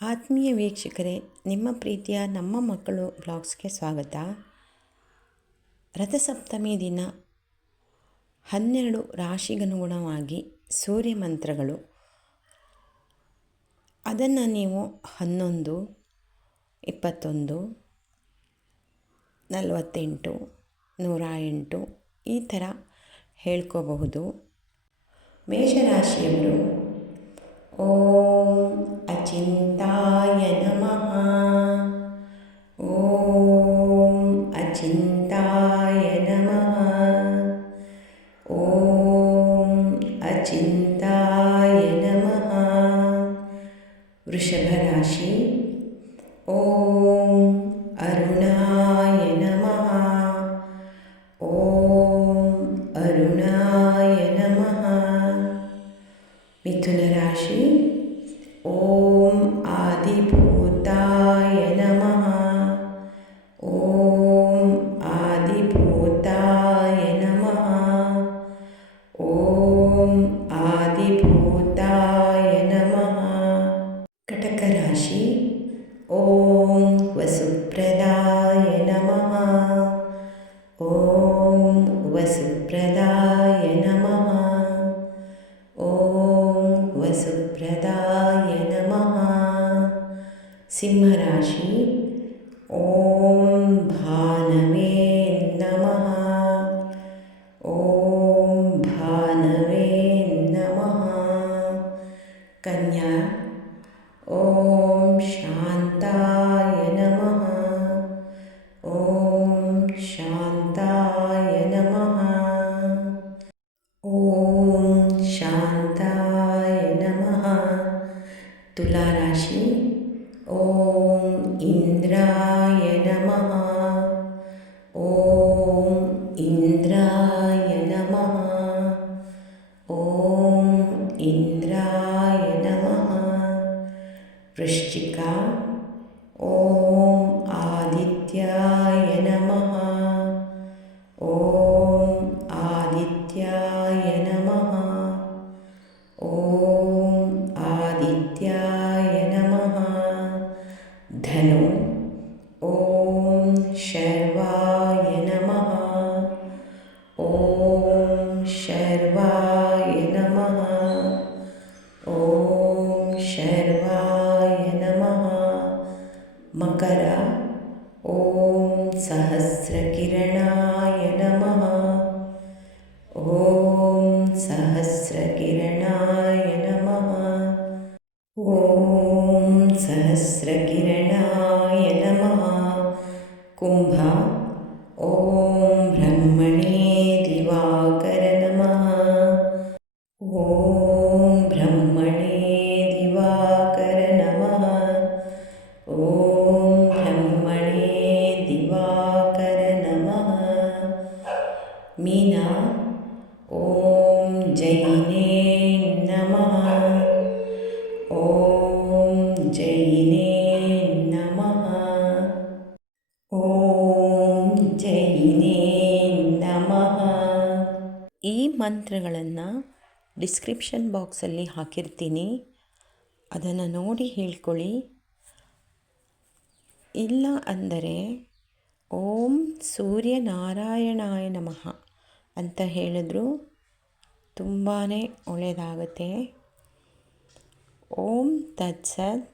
ಆತ್ಮೀಯ ವೀಕ್ಷಕರೇ, ನಿಮ್ಮ ಪ್ರೀತಿಯ ನಮ್ಮ ಮಕ್ಕಳು ಬ್ಲಾಗ್ಸ್ಗೆ ಸ್ವಾಗತ. ರಥಸಪ್ತಮಿ ದಿನ, ಹನ್ನೆರಡು ರಾಶಿಗನುಗುಣವಾಗಿ ಸೂರ್ಯ ಮಂತ್ರಗಳು. ಅದನ್ನು ನೀವು ಹನ್ನೊಂದು, ಇಪ್ಪತ್ತೊಂದು, ನಲವತ್ತೆಂಟು, ನೂರ ಎಂಟು ಈ ಥರ ಹೇಳ್ಕೋಬಹುದು. ಮೇಷರಾಶಿಯವರು ॐ अचिन्ताय नमः। ॐ अचिन्ताय नमः। ॐ अचिन्ताय नमः। वृषभराशि। ॐ मिथुनराशि। ॐ आदिभूताय नमः। ॐ आदिभूताय नमः। ॐ आदिभूताय नमः। कटकराशि। ॐ वसुप्रदाय नमः। ॐ वसुप्रदा सिंह राशि ओम भानवे नमः। ओम भानवे नमः। कन्या ओम शांताय नमः। ओम शांताय नमः। ओम शांताय नमः। तुला राशि। ॐ इन्द्राय नमः। ॐ इन्द्राय नमः। ॐ इन्द्राय नमः। वृश्चिका ॐ आदित्याय नमः। ॐ आदित्याय नमः। ॐ आदित्याय शर्वाय नमः। मकर ॐ सहस्रकिरणाय नमः। ॐ सहस्रकिरणाय नमः। ॐ सहस्रकिरणाय नमः। कुम्भ ॐ ब्रह्मणे ಓಂ ಜೈನೇ ನಮಃ ಓಂ ಜೈನೇ ನಮಃ ಓಂ ಜೈನೇ ನಮಃ ಈ ಮಂತ್ರಗಳನ್ನು ಡಿಸ್ಕ್ರಿಪ್ಷನ್ ಬಾಕ್ಸಲ್ಲಿ ಹಾಕಿರ್ತೀನಿ. ಅದನ್ನು ನೋಡಿ ಹೇಳ್ಕೊಳ್ಳಿ. ಇಲ್ಲ ಅಂದರೆ ಓಂ ಸೂರ್ಯನಾರಾಯಣಾಯ ನಮಃ. ಅಂತ ಹೇಳಿದ್ರು. ತುಂಬಾ ಒಳ್ಳೆಯದಾಗುತ್ತೆ ಓಂ ತತ್ಸತ್.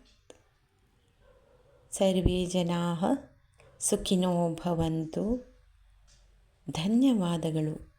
ಸರ್ವೇ ಜನಾ ಸುಖಿನೋ ಭವಂತು. ಧನ್ಯವಾದಗಳು.